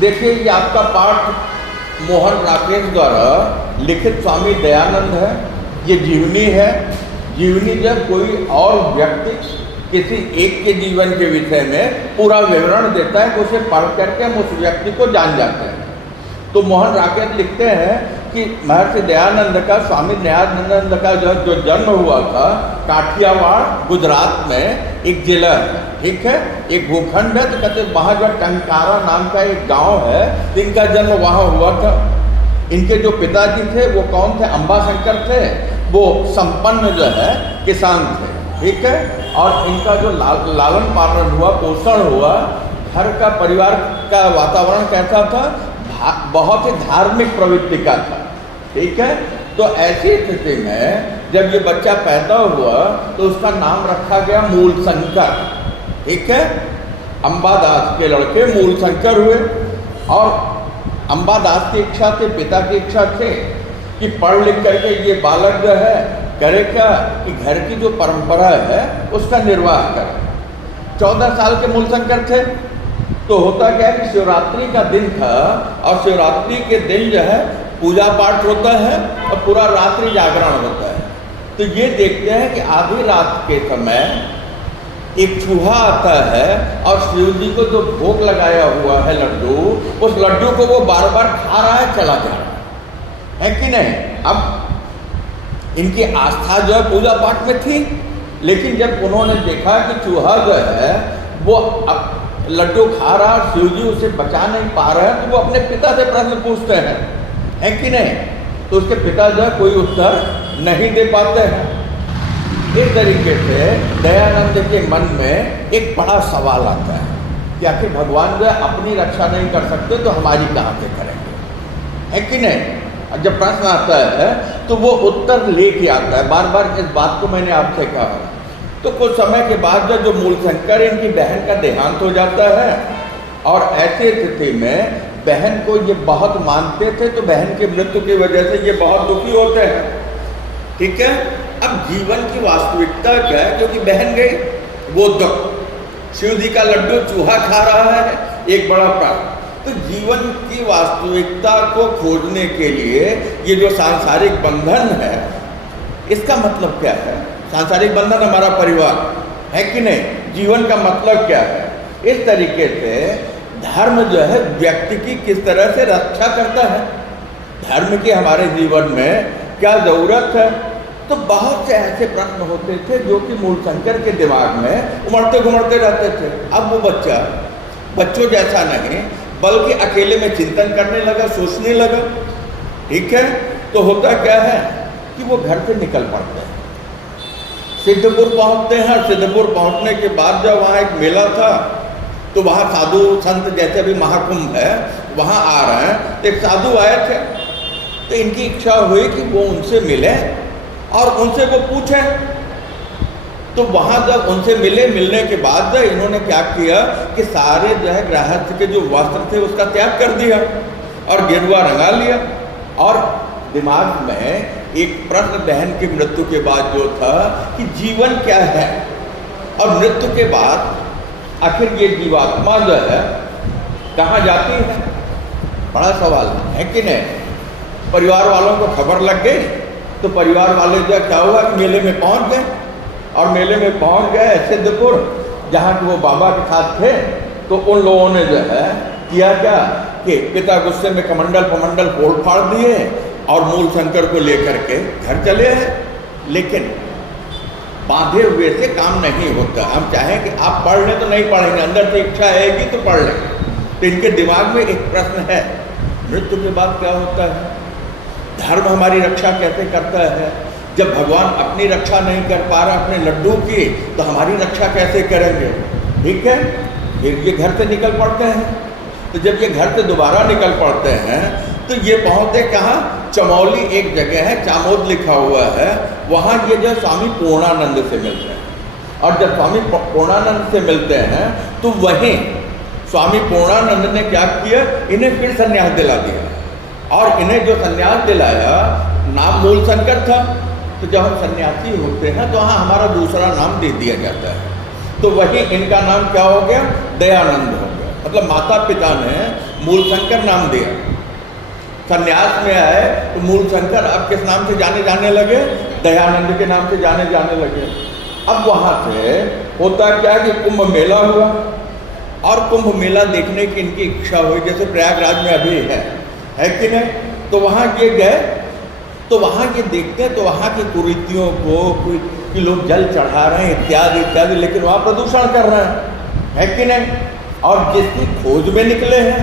देखिए, ये आपका पाठ मोहन राकेश द्वारा लिखित स्वामी दयानंद है। ये जीवनी है। जीवनी जब कोई और व्यक्ति किसी एक के जीवन के विषय में पूरा विवरण देता है तो उसे पढ़ करके हम उस व्यक्ति को जान जाते हैं। तो मोहन राकेश लिखते हैं कि महर्षि दयानंद का, स्वामी दयानंद का जो जन्म हुआ था काठियावाड़ गुजरात में एक जिला है, ठीक है, एक भूखंड है। तो कहते वहाँ जो टंकारा नाम का एक गांव है, इनका जन्म वहाँ हुआ था। इनके जो पिताजी थे वो कौन थे? अंबाशंकर थे। वो संपन्न जो है किसान थे, ठीक है। और इनका जो लालन पालन हुआ, पोषण हुआ, घर का परिवार का वातावरण कैसा था? बहुत ही धार्मिक प्रवृत्ति का था, ठीक है। तो ऐसी स्थिति में जब ये बच्चा पैदा हुआ तो उसका नाम रखा गया मूलशंकर, ठीक है। अंबादास के लड़के मूलशंकर हुए। और अंबादास की इच्छा थी, पिता की इच्छा थी कि पढ़ लिख करके ये बालक जो है करे क्या कि घर की जो परंपरा है उसका निर्वाह करे। 14 साल के मूलशंकर थे। तो होता क्या है कि शिवरात्रि का दिन था और शिवरात्रि के दिन जो है पूजा पाठ होता है और पूरा रात्रि जागरण होता है। तो ये देखते हैं कि आधी रात के समय एक चूहा आता है और शिव जी को जो भोग लगाया हुआ है लड्डू, उस लड्डू को वो बार बार खा रहा है, चला जा रहा है कि नहीं। अब इनकी आस्था जो है पूजा पाठ में थी, लेकिन जब उन्होंने देखा कि चूहा जो है वो अब लड्डू खा रहा, शिव जी उसे बचा नहीं पा रहे हैं, तो वो अपने पिता से प्रश्न पूछते हैं, है कि नहीं। तो उसके पिता जो है कोई उत्तर नहीं दे पाते हैं। इस तरीके से दयानंद के मन में एक बड़ा सवाल आता है कि आखिर भगवान जो है अपनी रक्षा नहीं कर सकते तो हमारी कहाँ से करेंगे, है कि नहीं। जब प्रश्न आता है तो वो उत्तर लेके आता है। बार बार इस बात को मैंने आपसे कहा। तो कुछ समय के बाद जो मूलशंकर, इनकी बहन का देहांत हो जाता है और ऐसी स्थिति में बहन को ये बहुत मानते थे, तो बहन की मृत्यु की वजह से ये बहुत दुखी होते हैं, ठीक है। अब जीवन की वास्तविकता क्या है? क्योंकि बहन गई, वो दुख, शिव जी का लड्डू चूहा खा रहा है, एक बड़ा प्राप्त। तो जीवन की वास्तविकता को खोजने के लिए ये जो सांसारिक बंधन है, इसका मतलब क्या है? सांसारिक बंधन हमारा परिवार है कि नहीं। जीवन का मतलब क्या है? इस तरीके से धर्म जो है व्यक्ति की किस तरह से रक्षा करता है, धर्म की हमारे जीवन में क्या जरूरत है। तो बहुत से ऐसे प्रश्न होते थे जो कि मूलशंकर के दिमाग में उमड़ते घुमड़ते रहते थे। अब वो बच्चा बच्चों जैसा नहीं, बल्कि अकेले में चिंतन करने लगा, सोचने लगा, ठीक है। तो होता क्या है कि वो घर से निकल पड़ते हैं, सिद्धपुर पहुंचते हैं। और सिद्धपुर पहुंचने के बाद जब वहाँ एक मेला था तो वहाँ साधु संत, जैसे अभी महाकुंभ है, वहाँ आ रहे हैं। तो एक साधु आए थे, तो इनकी इच्छा हुई कि वो उनसे मिले और उनसे वो पूछे। तो वहाँ जब उनसे मिले, मिलने के बाद इन्होंने क्या किया कि सारे जो है गृहस्थ के जो वस्त्र थे उसका त्याग कर दिया और गेरुआ रंगा लिया। और दिमाग में एक प्रश्न बहन की मृत्यु के बाद जो था कि जीवन क्या है और मृत्यु के बाद आखिर ये जीवात्मा जो है कहाँ जाती है, बड़ा सवाल है कि नहीं। परिवार वालों को खबर लग गई तो परिवार वाले जो क्या हुआ कि मेले में पहुंच गए। और मेले में पहुंच गए सिद्धपुर, जहाँ कि वो बाबा के साथ थे। तो उन लोगों ने जो है किया क्या कि पिता गुस्से में कमंडल फमंडल फोड़ फाड़ दिए और मूलशंकर को लेकर के घर चले हैं। लेकिन बांधे हुए से काम नहीं होता। हम चाहें कि आप पढ़ लें तो नहीं पढ़ेंगे, अंदर से इच्छा आएगी तो पढ़ लेंगे। तो इनके दिमाग में एक प्रश्न है, मृत्यु के बाद क्या होता है, धर्म हमारी रक्षा कैसे करता है। जब भगवान अपनी रक्षा नहीं कर पा रहा अपने लड्डू की, तो हमारी रक्षा कैसे करेंगे, ठीक है। फिर ये घर से निकल पड़ते हैं। तो जब ये घर से दोबारा निकल पड़ते हैं तो ये पहुँचते कहाँ? चमौली एक जगह है, चामोद लिखा हुआ है, वहाँ ये जो स्वामी पूर्णानंद से मिलते हैं। और जब स्वामी पूर्णानंद से मिलते हैं तो वहीं स्वामी पूर्णानंद ने क्या किया, इन्हें फिर संन्यास दिला दिया। और इन्हें जो संन्यास दिलाया, नाम मूलशंकर था। तो जब हम सन्यासी होते हैं तो हाँ हमारा दूसरा नाम दे दिया जाता है। तो वही इनका नाम क्या हो गया? दयानंद हो गया। मतलब माता पिता ने मूलशंकर नाम दिया। संन्यास में आए तो मूलशंकर अब किस नाम से जाने लगे? दयानंद के नाम से जाने लगे। अब वहाँ से होता क्या कि कुंभ मेला हुआ, और कुंभ मेला देखने की इनकी इच्छा हुई, जैसे प्रयागराज में अभी है कि नहीं? तो वहाँ ये गए, तो वहाँ ये देखते हैं तो वहाँ की कुरीतियों को कि लोग जल चढ़ा रहे हैं इत्यादि इत्यादि, लेकिन वहाँ प्रदूषण कर रहे हैं, है कि नहीं? और जिसकी खोज में निकले हैं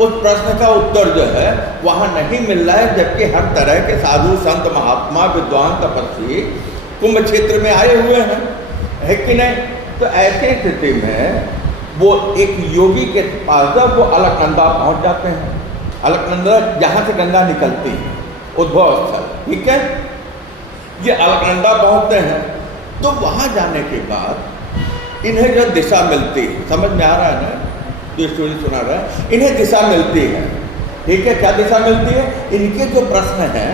उस प्रश्न का उत्तर जो है वहाँ नहीं मिल रहा है, जबकि हर तरह के साधु संत महात्मा विद्वान तपस्वी कुंभ क्षेत्र में आए हुए हैं, है कि नहीं? तो ऐसी स्थिति में वो एक योगी के पास जब वो अलकनंदा पहुँच जाते हैं, अलकनंदा जहाँ से गंगा निकलती है, उद्भव स्थल, ठीक है? ये अलकनंदा पहुँचते हैं, तो वहाँ जाने के बाद इन्हें जो दिशा मिलती है, समझ में आ रहा है ना जो स्टोरी सुना रहा है, इन्हें दिशा मिलती है, ठीक है? क्या दिशा मिलती है? इनके जो प्रश्न हैं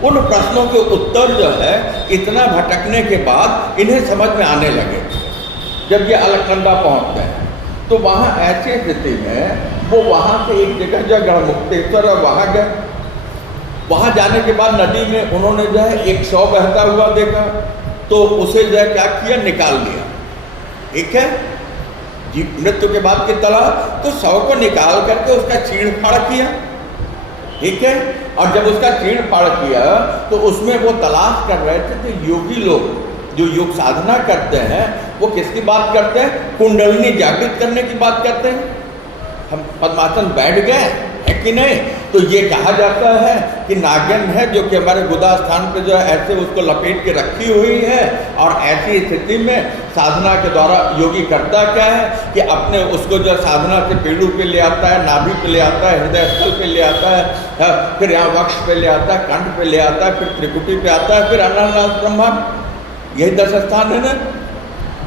उन प्रश्नों के उत्तर जो है इतना भटकने के बाद इन्हें समझ में आने लगे। जब ये अलकनंदा पहुँचते हैं तो वहाँ ऐसी स्थिति में वो वहाँ से एक जगह जो गढ़मुक्तेश्वर और वहाँ गए। वहाँ जाने के बाद नदी में उन्होंने जो है एक शव बहता हुआ देखा, तो उसे जो है क्या किया, निकाल लिया, ठीक है? मृत्यु के बाद की तरह तो शव को निकाल करके उसका चीड़ फाड़ किया, ठीक है? और जब उसका चीड़ फाड़ किया तो उसमें वो तलाश कर रहे थे तो योगी लोग जो योग साधना करते हैं वो किसकी बात करते हैं? कुंडलिनी जागृत करने की बात करते हैं। हम पद्मासन बैठ गए, है कि नहीं? तो ये कहा जाता है कि नागिन है जो कि हमारे गुदा स्थान पे जो है ऐसे उसको लपेट के रखी हुई है, और ऐसी स्थिति में साधना के द्वारा योगी करता क्या है कि अपने उसको जो साधना से पेड़ू पे ले आता है, नाभि पे ले आता है, हृदय स्थल पे ले आता है, फिर यहाँ वक्ष पे ले आता है, कंठ पे ले आता है, फिर त्रिकुटी पे आता है, फिर अनाहत ब्रह्मा, यही 10 स्थान है ना।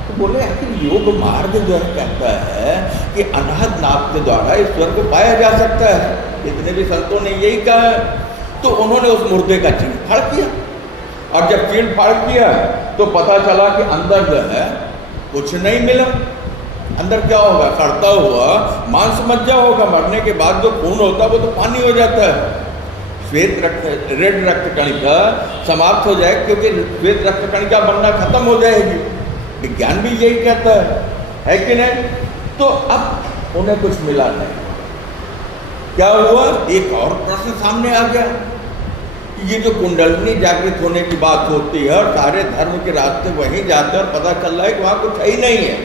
तो बोले आखिर योग मार्ग जो है कहता है कि अनाहत नाभ के द्वारा ईश्वर को पाया जा सकता है, इतने भी संतों ने यही कहा है। तो उन्होंने उस मुर्दे का चीड़ फाड़ किया, और जब चीड़ फाड़ किया तो पता चला कि अंदर जो है कुछ नहीं मिला। अंदर क्या होगा? सड़ता हुआ मांस मज्जा होगा, मरने के बाद जो खून होता है वो तो पानी हो जाता है। श्वेत रक्त, रेड रक्त कणिका समाप्त हो जाए, क्योंकि श्वेत रक्त कणिका बनना खत्म हो जाएगी, विज्ञान भी यही कहता है कि नहीं? तो अब उन्हें कुछ मिला नहीं। क्या हुआ? एक और प्रश्न सामने आ गया कि ये जो कुंडलिनी जागृत होने की बात होती है और सारे धर्म के रास्ते वहीं जाते हैं और पता चल रहा है कि वहाँ कुछ ही नहीं है।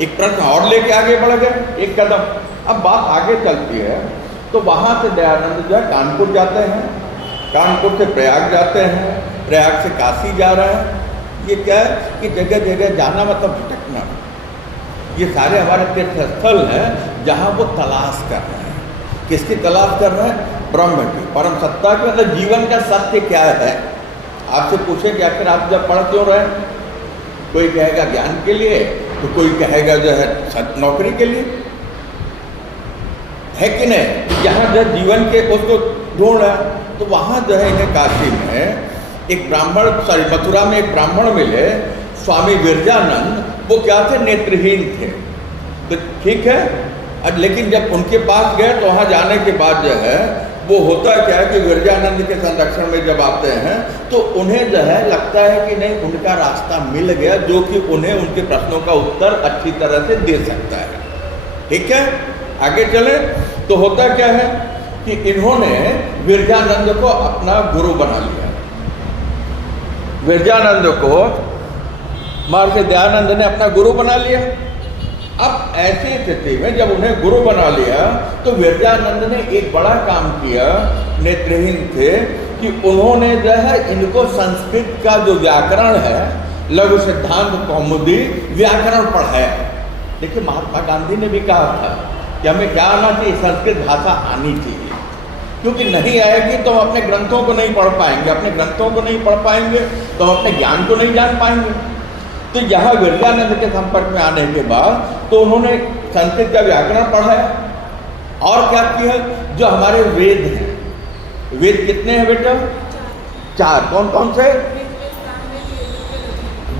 एक प्रश्न और लेके आगे बढ़ गए, एक कदम। अब बात आगे चलती है तो वहाँ से दयानंद जो है कानपुर जाते हैं, कानपुर से प्रयाग जाते हैं, प्रयाग से काशी जा रहे हैं। ये क्या है कि जगह जगह जाना मतलब भटकना। ये सारे हमारे तीर्थ स्थल हैं जहाँ वो तलाश कर रहे हैं। किसकी तलाश कर रहे हैं? ब्रह्म की, परम सत्ता की, मतलब जीवन का सत्य क्या है। आपसे पूछे कि आखिर आप जब पढ़ क्यों रहे? कोई कहेगा ज्ञान के लिए, तो कोई कहेगा जो है नौकरी के लिए, है कि नहीं? जहाँ जो जीवन के उसको ढूंढ रहा है, तो वहाँ जो है इन्हें काशी में एक ब्राह्मण, मथुरा में एक ब्राह्मण मिले, स्वामी विरजानंद। वो क्या थे? नेत्रहीन थे। तो ठीक है, लेकिन जब उनके पास गए तो वहाँ जाने के बाद जो है वो होता क्या है कि विरजानंद के संरक्षण में जब आते हैं तो उन्हें जो है लगता है कि नहीं, उनका रास्ता मिल गया जो कि उन्हें उनके प्रश्नों का उत्तर अच्छी तरह से दे सकता है। ठीक है, आगे चले तो होता क्या है कि इन्होंने विरजानंद को अपना गुरु बना लिया। विरजानंद को महर्षि दयानंद ने अपना गुरु बना लिया। अब ऐसी स्थिति में जब उन्हें गुरु बना लिया तो विरजानंद ने एक बड़ा काम किया, नेत्रहीन थे, कि उन्होंने जो है इनको संस्कृत का जो व्याकरण है, लघु सिद्धांत कौमुदी व्याकरण पढ़ाया। देखिए महात्मा गांधी ने भी कहा था कि हमें क्या आना चाहिए, संस्कृत भाषा आनी चाहिए, क्योंकि नहीं आएगी तो हम अपने ग्रंथों को नहीं पढ़ पाएंगे, अपने ग्रंथों को नहीं पढ़ पाएंगे तो हम अपने ज्ञान को नहीं जान पाएंगे। तो यहाँ विरजानंद के संपर्क में आने के बाद तो उन्होंने संस्कृत का व्याकरण पढ़ाया और क्या किया, जो हमारे वेद हैं, वेद कितने हैं बेटा? 4। कौन कौन से?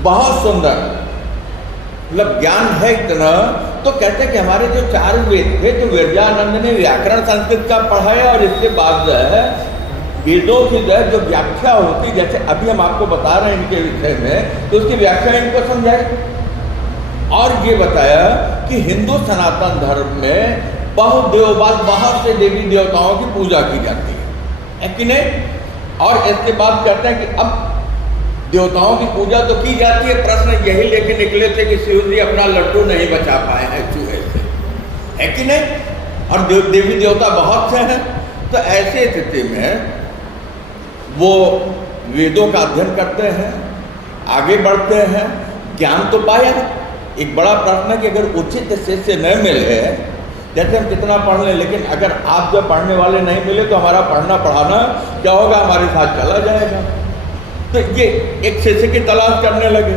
बहुत सुंदर, मतलब ज्ञान है इतना तो कहते हैं कि हमारे जो 4 वेद थे, तो विरजानंद ने व्याकरण संस्कृत का पढ़ाया और इसके बाद जो है वेदों की जो व्याख्या होती, जैसे अभी हम आपको बता रहे हैं इनके विषय में, तो उसकी व्याख्या इनको समझाई और ये बताया कि हिंदू सनातन धर्म में बहुदेववाद, बहुत से देवी देवताओं की पूजा की जाती है कि नहीं। और इसके बाद कहते हैं कि अब देवताओं की पूजा तो की जाती है, प्रश्न यही लेके निकले थे कि शिव जी अपना लड्डू नहीं बचा पाए हैं चूहे से, है कि नहीं। और देवी देवता बहुत से हैं, तो ऐसे स्थिति में वो वेदों का अध्ययन करते हैं, आगे बढ़ते हैं, ज्ञान तो पाया। एक बड़ा प्रश्न है कि अगर उचित शिष्य न मिले, जैसे हम कितना पढ़ लें, लेकिन अगर आप जब पढ़ने वाले नहीं मिले तो हमारा पढ़ना पढ़ाना क्या होगा, हमारे साथ चला जाएगा। तो ये एक शिष्य की तलाश करने लगे,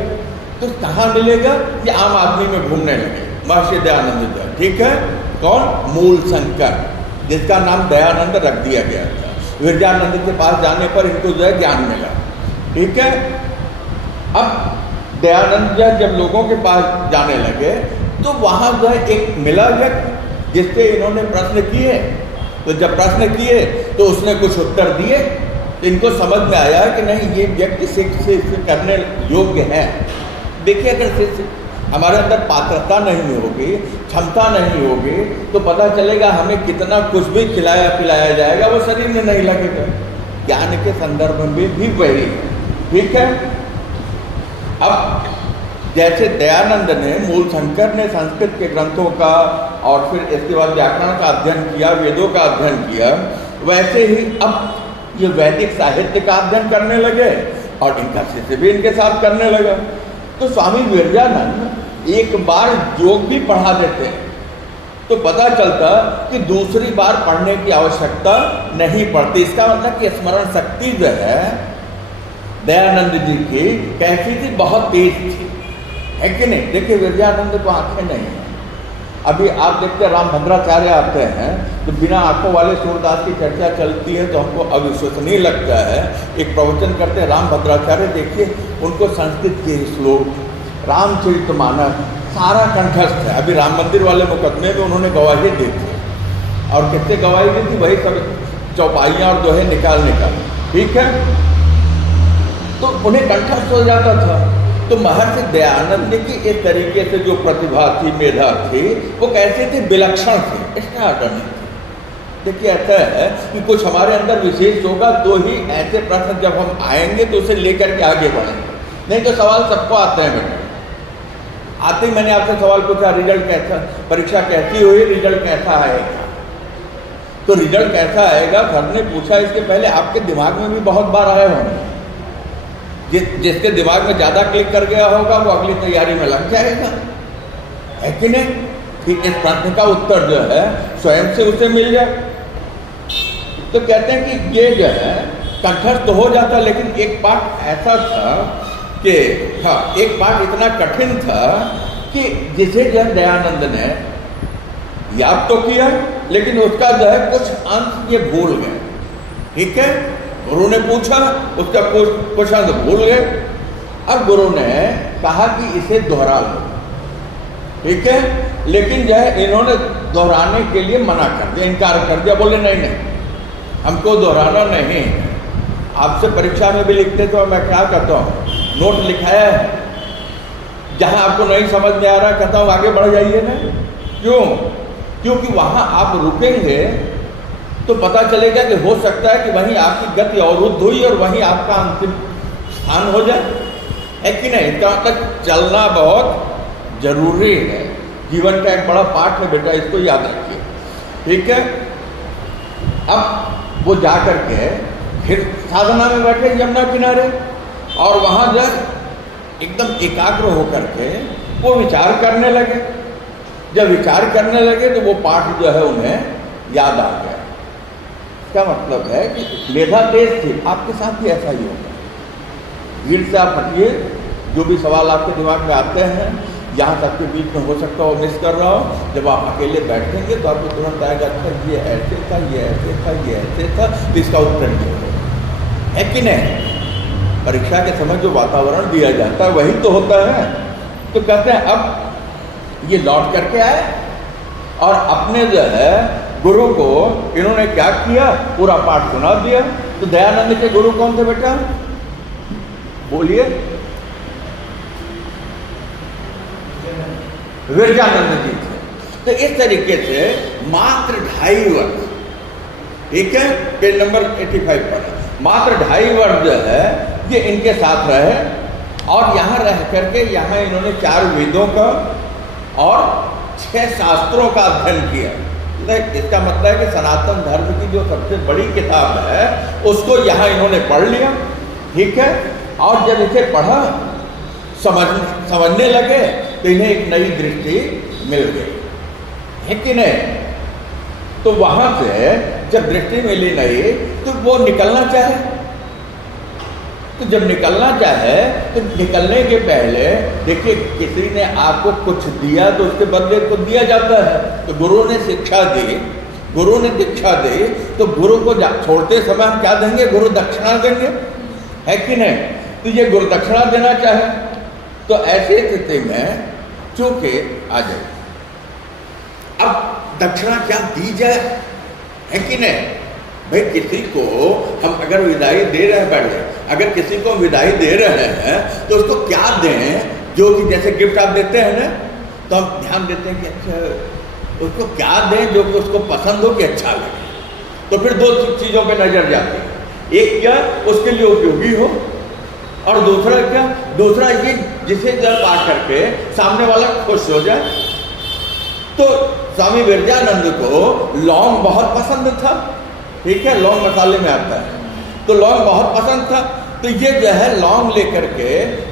तो कहाँ मिलेगा, ये आम आदमी में घूमने लगे। महर्षि दयानंद जी, ठीक है, कौन, मूल शंकर, जिसका नाम दयानंद रख दिया गया था। विरजानंद के पास जाने पर इनको जो है ज्ञान मिला, ठीक है। अब दयानंद जब लोगों के पास जाने लगे तो वहाँ जो है एक मिला व्यक्ति जिससे इन्होंने प्रश्न किए। तो जब प्रश्न किए तो उसने कुछ उत्तर दिए, तो इनको समझ में आया कि नहीं, ये व्यक्ति शिष्य करने योग्य है। देखिए, अगर शिष्य हमारे अंदर पात्रता नहीं होगी, क्षमता नहीं होगी, तो पता चलेगा हमें कितना कुछ भी खिलाया पिलाया जाएगा, वो शरीर में नहीं लगेगा। ज्ञान के संदर्भ में भी वही, ठीक है। अब जैसे दयानंद ने, मूल शंकर ने संस्कृत के ग्रंथों का और फिर इसके बाद व्याकरण का अध्ययन किया, वेदों का अध्ययन किया, वैसे ही अब ये वैदिक साहित्य का अध्ययन करने लगे और इनका शिष्य भी इनके साथ करने लगा। तो स्वामी विरजानंद एक बार योग भी पढ़ा देते हैं, तो पता चलता कि दूसरी बार पढ़ने की आवश्यकता नहीं पड़ती। इसका मतलब कि स्मरण शक्ति जो है दयानंद जी की कैसी थी, बहुत तेज थी, है कि नहीं। देखिए, विरजानंद को आंखें नहीं है। अभी आप देखते हैं रामभद्राचार्य आते हैं तो बिना आंखों वाले सूरदास की चर्चा चलती है तो हमको अविश्वसनीय लगता है। एक प्रवचन करते हैं रामभद्राचार्य, देखिए उनको संस्कृत के श्लोक, रामचरितमानस सारा कंठस्थ है। अभी राम मंदिर वाले मुकदमे में उन्होंने गवाही दी थी, और किससे गवाही दी थी, वही सब चौपाइयाँ और दोहे निकाल, ठीक है। तो उन्हें कंठस्थ हो जाता था। तो महर्षि दयानंद की इस तरीके से जो प्रतिभा थी, मेधा थी, वो कैसे थी, विलक्षण थी, एक्स्ट्राऑर्डिनरी थी। देखिए, ऐसा है कि कुछ हमारे अंदर विशेष होगा तो ही ऐसे प्रश्न जब हम आएंगे तो उसे लेकर के आगे बढ़ेंगे, नहीं तो सवाल सबको आते हैं। बेटा, आते ही मैंने आपसे सवाल पूछा, रिजल्ट कैसा, परीक्षा कैसी हुई, रिजल्ट कैसा आएगा। तो रिजल्ट कैसा आएगा सर ने पूछा, इसके पहले आपके दिमाग में भी बहुत बार आए होंगे। जिसके दिमाग में ज़्यादा क्लिक कर गया होगा वो अगली तैयारी में लग जाएगा, है कि नहीं। कि इस प्रश्न का उत्तर जो है स्वयं से उसे मिल जाए। तो कहते हैं कि ये जो है कंठस्थ हो जाता, लेकिन एक पाठ ऐसा था कि हाँ, एक पाठ इतना कठिन था कि जिसे जो है दयानंद ने याद तो किया, लेकिन उसका जो है कुछ अंश ये भूल गए, ठीक है। गुरु ने पूछा, उसका कुछ अंश भूल गए, अब गुरु ने कहा कि इसे दोहरा लो, ठीक है। लेकिन जो है इन्होंने दोहराने के लिए मना कर दिया, इनकार कर दिया, बोले नहीं, हमको दोहराना नहीं है। आपसे परीक्षा में भी लिखते तो मैं क्या करता हूँ, नोट लिखाया है, जहाँ आपको नहीं समझ में आ रहा कहता हूँ आगे बढ़ जाइए ना। क्यों? क्योंकि वहाँ आप रुकेंगे तो पता चलेगा कि हो सकता है कि वहीं आपकी गति अवरुद्ध हुई और वहीं आपका अंतिम स्थान हो जाए, है कि नहीं। इसका मतलब चलना बहुत जरूरी है, जीवन का एक बड़ा पार्ट है बेटा, इसको याद रखिए, ठीक है। अब वो जा कर के फिर साधना में बैठे यमुना किनारे, और वहाँ जो एकदम एकाग्र होकर के वो विचार करने लगे। जब विचार करने लगे तो वो पाठ जो है उन्हें याद आ गया। क्या मतलब है कि मेधा तेज थी, आपके साथ भी ऐसा ही होगा। भीड़ से आप हटिए, जो भी सवाल आपके दिमाग में आते हैं, यहाँ सबके बीच में हो सकता हो मिस कर रहा हो, जब आप अकेले बैठेंगे तो आपको तुरंत आएगा, अच्छा ये ऐसे था, ये ऐसे था, ये ऐसे था, तो इसका उत्तर ये है कि नहीं। परीक्षा के समय जो वातावरण दिया जाता है वही तो होता है। तो कहते हैं अब ये लौट करके आए और अपने जो है गुरु को इन्होंने क्या किया, पूरा पाठ सुना दिया। तो दयानंद के गुरु कौन थे बेटा, बोलिए? विरजानंद जी थे। तो इस तरीके से मात्र 2.5 वर्ष, ठीक है, पेज नंबर 85 पर, मात्र 2.5 वर्ष जो है ये इनके साथ रहे और यहाँ रह करके यहाँ इन्होंने 4 वेदों का और 6 शास्त्रों का अध्ययन किया। इसका मतलब है कि सनातन धर्म की जो सबसे बड़ी किताब है उसको यहाँ इन्होंने पढ़ लिया, ठीक है। और जब इसे पढ़ा, समझने लगे तो इन्हें एक नई दृष्टि मिल गई, है कि नहीं? तो वहां से जब दृष्टि मिली नहीं तो वो निकलना चाहे, तो जब निकलना चाहे तो निकलने के पहले देखिए, किसी ने आपको कुछ दिया तो उसके बदले को दिया जाता है। तो गुरु ने शिक्षा दी, गुरु ने दीक्षा दी, तो गुरु को छोड़ते समय हम क्या देंगे, गुरु दक्षिणा देंगे, है कि नहीं? तो ये गुरु दक्षिणा देना चाहे तो ऐसी स्थिति में चूंकि आ जाए, अब दक्षिणा क्या दी जाए, है कि नहीं? भाई किसी को हम अगर विदाई दे रहे हैं, बैठ जाए, अगर किसी को विदाई दे रहे हैं तो उसको क्या दें, जो कि जैसे गिफ्ट आप देते हैं ना, तो हम ध्यान देते हैं कि अच्छा उसको क्या दें जो कि उसको पसंद हो, कि अच्छा लगे। तो फिर 2 चीज़ों पे नजर जाती है, एक क्या उसके लिए उपयोगी हो और दूसरा क्या, दूसरा ये जिसे जब पा करके सामने वाला खुश हो जाए। तो स्वामी विरजानंद को लौंग बहुत पसंद था, ठीक है, लौंग मसाले में आता है, तो लौंग बहुत पसंद था। तो ये जो है लौंग लेकर के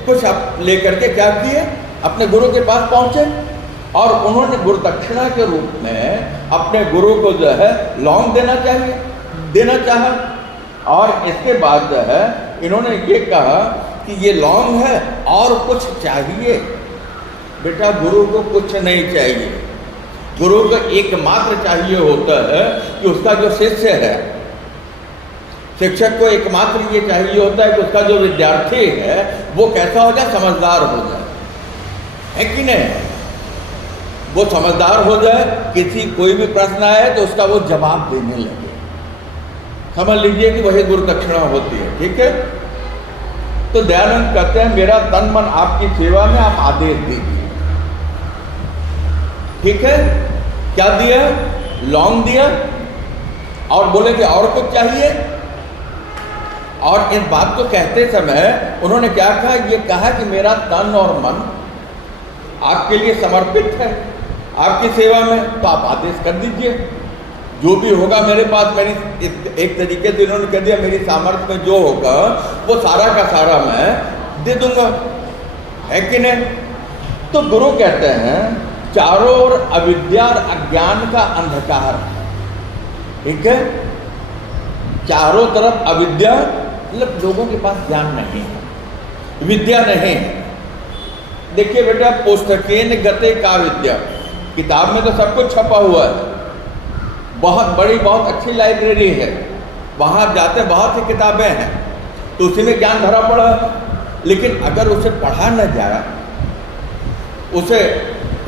कुछ लेकर के क्या किए, अपने गुरु के पास पहुंचे और उन्होंने गुरु दक्षिणा के रूप में अपने गुरु को जो है लौंग देना चाहा। और इसके बाद जो है इन्होंने ये कहा कि ये लौंग है और कुछ चाहिए। बेटा गुरु को कुछ नहीं चाहिए, गुरु को एकमात्र चाहिए होता है कि उसका जो शिष्य है, शिक्षक को एकमात्र ये चाहिए होता है कि उसका जो विद्यार्थी है वो कैसा हो जाए, समझदार हो जाए, है कि नहीं? वो समझदार हो जाए, किसी कोई भी प्रश्न आए तो उसका वो जवाब देने लगे। समझ लीजिए कि वही गुरु दक्षिणा होती है, ठीक है। तो दयानंद कहते हैं मेरा तन मन आपकी सेवा में, आप आदेश दीजिए, ठीक है। क्या दिया, लौंग दिया और बोले कि और कुछ चाहिए। और इस बात को कहते समय उन्होंने क्या कहा, ये कहा कि मेरा तन और मन आपके लिए समर्पित है, आपकी सेवा में, तो आप आदेश कर दीजिए, जो भी होगा मेरे पास, मेरी एक तरीके से इन्होंने कह दिया मेरी सामर्थ्य में जो होगा वो सारा का सारा मैं दे दूंगा, है कि नहीं। तो गुरु कहते हैं चारों ओर अविद्या और अज्ञान का अंधकार है, ठीक है। चारों तरफ अविद्या, मतलब लोगों के पास ज्ञान नहीं है, विद्या नहीं है। देखिए बेटा, पुस्तकेन गते का विद्या, किताब में तो सब कुछ छपा हुआ है, बहुत बड़ी बहुत अच्छी लाइब्रेरी है, वहाँ आप जाते हैं बहुत सी किताबें हैं, तो उसी में ज्ञान भरा पड़ा है। लेकिन अगर उसे पढ़ा न जाए, उसे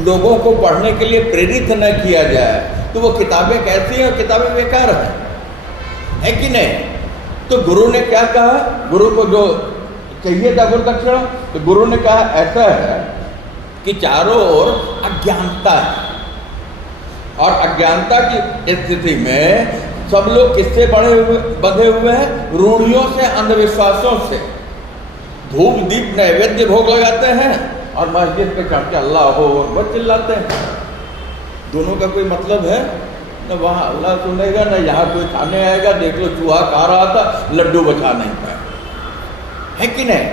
लोगों को पढ़ने के लिए प्रेरित न किया जाए, तो वो किताबें कैसी हैं, किताबें बेकार हैं, है कि नहीं। तो गुरु ने क्या कहा, गुरु को जो चाहिए था गुरु दक्षिणा, तो गुरु ने कहा ऐसा है कि चारों ओर अज्ञानता है और अज्ञानता की स्थिति में सब लोग किससे बंधे हुए हैं, रूढ़ियों से, अंधविश्वासों से। धूप दीप नैवेद्य भोग लगाते हैं और मस्जिद पे चढ़ के अल्लाह हो अकबर चिल्लाते हैं। दोनों का कोई मतलब है न, वहाँ अल्लाह सुनेगा न यहाँ कोई खाने आएगा। देख लो चूहा खा रहा था, लड्डू बचा नहीं पाया, है कि नहीं।